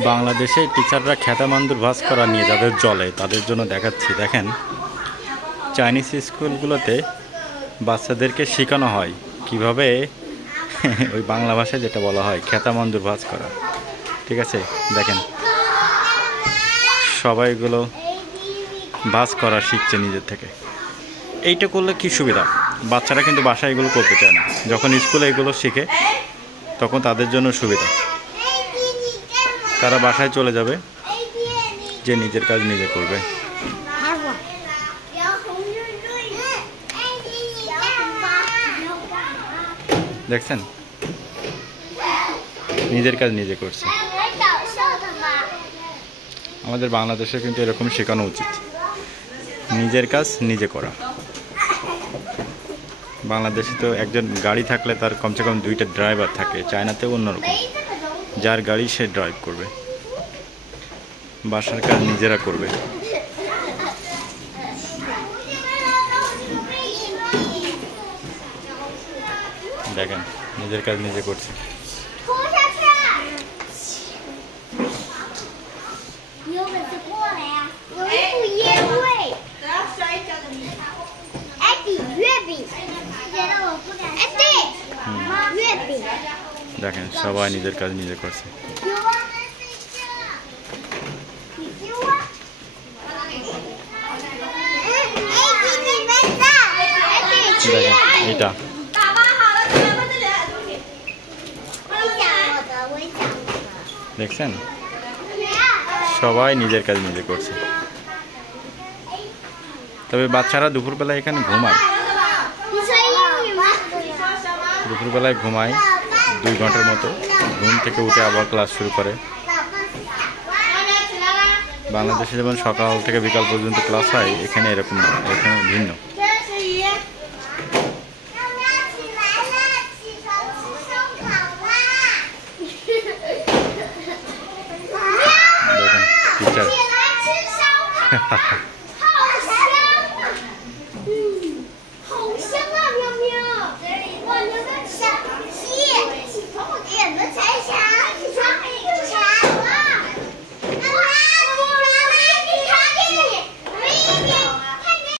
বাংলাদেশে টিচাররা খ্যাতামান্দুর ভাঁজ করা নিয়ে যাদের জ্বলে তাদের জন্য দেখাচ্ছি। দেখেন, চাইনিজ স্কুলগুলোতে বাচ্চাদেরকে শেখানো হয় কিভাবে ওই বাংলা ভাষায় যেটা বলা হয় খ্যাতামান্দুর ভাঁজ করা। ঠিক আছে, দেখেন সবাই এগুলো ভাঁজ করা শিখছে নিজের থেকে। এইটা করলে কি সুবিধা, বাচ্চারা কিন্তু বাসায় এগুলো করতে চায় না, যখন স্কুলে এগুলো শিখে তখন তাদের জন্য সুবিধা। তারা বাসায় চলে যাবে, যে নিজের কাজ নিজে করবে। দেখছেন, নিজের কাজ নিজে করছে। আমাদের বাংলাদেশে কিন্তু এরকম শেখানো উচিত, নিজের কাজ নিজে করা। বাংলাদেশে তো একজন গাড়ি থাকলে তার কমসে কম 2টা ড্রাইভার থাকে, চায়নাতেও অন্যরকম, যার গাড়ি সে ড্রাইভ করবে, বাসার কাজ নিজেরা করবে। দেখেন নিজের কাজ নিজে করছে। দেখেন সবাই নিজের কাজ নিজে করছে। দেখেন এটা দেখছেন, সবাই নিজের কাজ নিজে করছে। তবে বাচ্চারা দুপুরবেলায় এখানে ঘুমায়, দুপুরবেলায় ঘুমায় 2 ঘন্টার মতো, ঘুম থেকে উঠে আবার ক্লাস শুরু করে। বাংলাদেশে যেমন সকাল থেকে বিকাল পর্যন্ত ক্লাস হয়, এখানে এরকম না, এখানে ভিন্ন। দেখেন টিচার